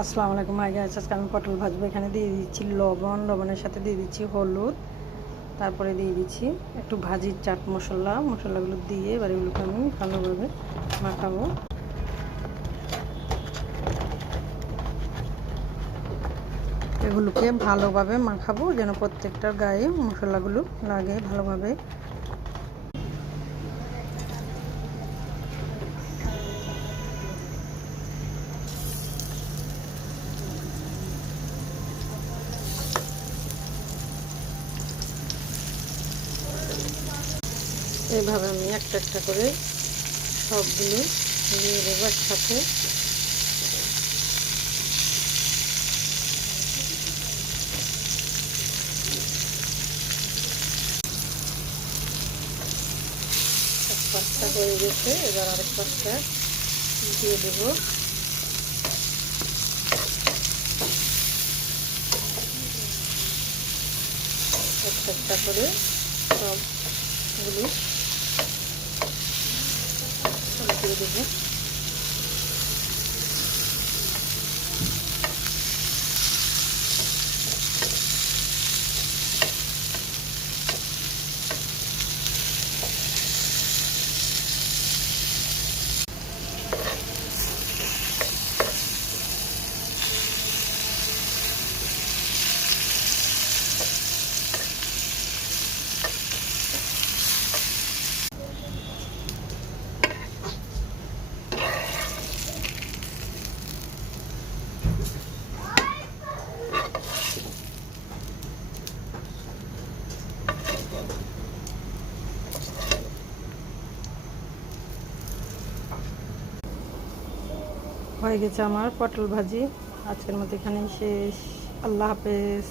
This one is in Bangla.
আসসালামু আলাইকুম। আজকে আমি পটল ভাজবো। এখানে দিয়ে দিচ্ছি লবণ, লবণের সাথে দিয়ে দিচ্ছি হলুদ, তারপরে দিয়ে দিচ্ছি একটু ভাজির চাট মশলা। মশলাগুলো দিয়ে এবার এগুলোকে আমি ভালোভাবে মাখাবো। এগুলোকে ভালোভাবে মাখাবো যেন প্রত্যেকটার গায়ে মশলাগুলো লাগে ভালোভাবে। এইভাবে আমি একটা একটা করে সবগুলো দিয়ে দেবো একসাথে। এক পাঁচটা হয়ে গেছে, এবার আরেক পাঁচটা দিয়ে দেবো। একটা একটা করে সবগুলো দিয়ে দেবো। হয়ে গেছে আমার পটল ভাজি। আজকের মতো এখানেই শেষ। আল্লাহ হাফেজ।